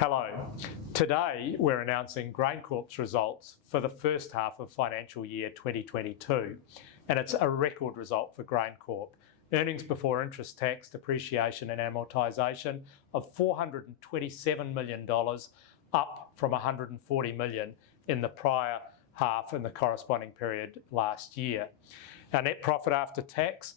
Hello. Today we're announcing GrainCorp's results for the first half of financial year 2022, and it's a record result for GrainCorp. Earnings before interest, tax, depreciation and amortisation of $427 million, up from $140 million in the prior half in the corresponding period last year. Our net profit after tax,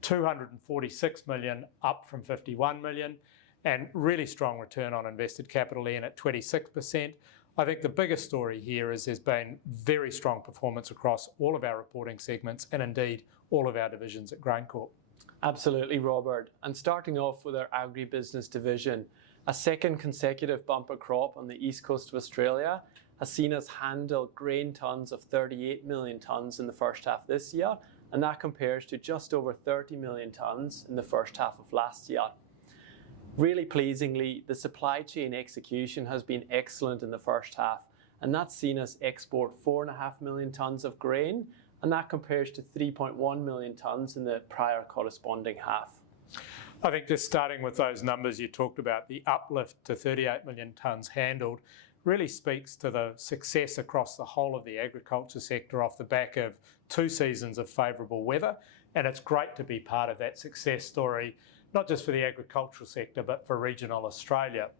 $246 million, up from $51 million, and really strong return on invested capital in at 26%. I think the biggest story here is there's been very strong performance across all of our reporting segments and indeed all of our divisions at GrainCorp. Absolutely, Robert. And starting off with our agribusiness division, a second consecutive bumper crop on the east coast of Australia has seen us handle grain tonnes of 38 million tonnes in the first half this year, and that compares to just over 30 million tonnes in the first half of last year. Really pleasingly, the supply chain execution has been excellent in the first half, and that's seen us export 4.5 million tonnes of grain, and that compares to 3.1 million tonnes in the prior corresponding half. I think just starting with those numbers you talked about, the uplift to 38 million tonnes handled really speaks to the success across the whole of the agriculture sector off the back of 2 seasons of favourable weather, and it's great to be part of that success story, not just for the agricultural sector but for regional Australia.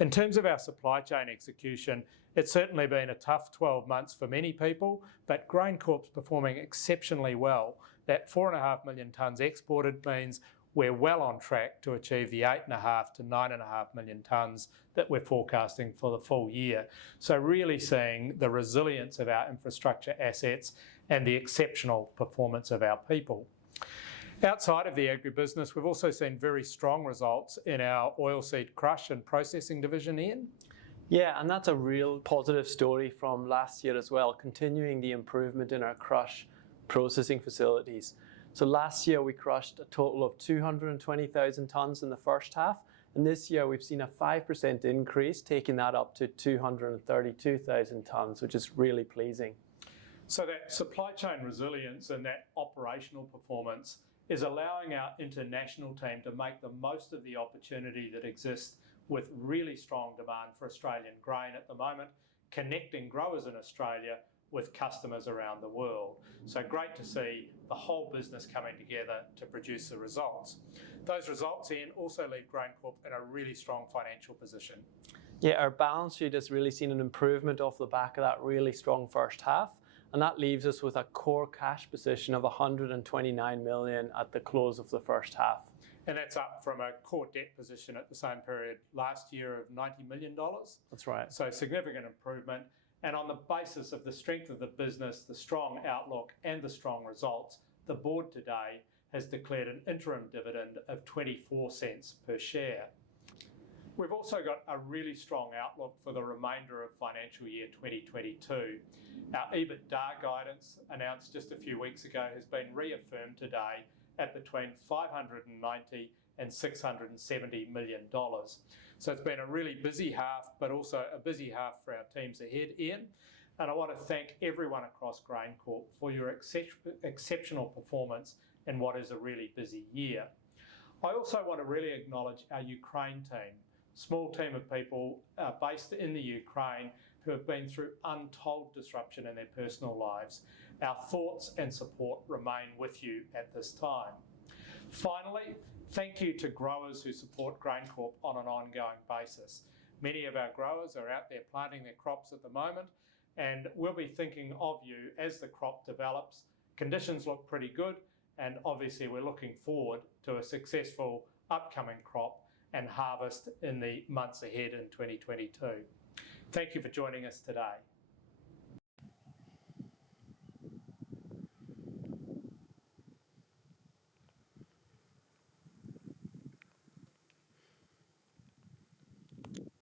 In terms of our supply chain execution, it's certainly been a tough 12 months for many people, but GrainCorp's performing exceptionally well. That 4.5 million tonnes exported means we're well on track to achieve the 8.5 to 9.5 million tonnes that we're forecasting for the full year. So really seeing the resilience of our infrastructure assets and the exceptional performance of our people. Outside of the agribusiness, we've also seen very strong results in our oilseed crush and processing division, Ian. Yeah, and that's a real positive story from last year as well, continuing the improvement in our crush processing facilities. So last year we crushed a total of 220,000 tonnes in the first half, and this year we've seen a 5% increase, taking that up to 232,000 tonnes, which is really pleasing. So that supply chain resilience and that operational performance is allowing our international team to make the most of the opportunity that exists with really strong demand for Australian grain at the moment, connecting growers in Australia with customers around the world. So great to see the whole business coming together to produce the results. Those results, Ian, also leave GrainCorp in a really strong financial position. Yeah, our balance sheet has really seen an improvement off the back of that really strong first half, and that leaves us with a core cash position of $129 million at the close of the first half. And that's up from a core debt position at the same period last year of $90 million. That's right. So significant improvement. And on the basis of the strength of the business, the strong outlook and the strong results, the board today has declared an interim dividend of 24 cents per share. We've also got a really strong outlook for the remainder of financial year 2022. Our Ebitda Guidance, announced just a few weeks ago, has been reaffirmed today at between $590 and $670 million. So it's been a really busy half, but also a busy half for our teams ahead, Ian. And I want to thank everyone across GrainCorp for your exceptional performance in what is a really busy year. I also want to really acknowledge our Ukraine team, small team of people based in the Ukraine who have been through untold disruption in their personal lives. Our thoughts and support remain with you at this time. Finally, thank you to growers who support GrainCorp on an ongoing basis. Many of our growers are out there planting their crops at the moment, and we'll be thinking of you as the crop develops. Conditions look pretty good, and obviously we're looking forward to a successful upcoming crop and harvest in the months ahead in 2022. Thank you for joining us today.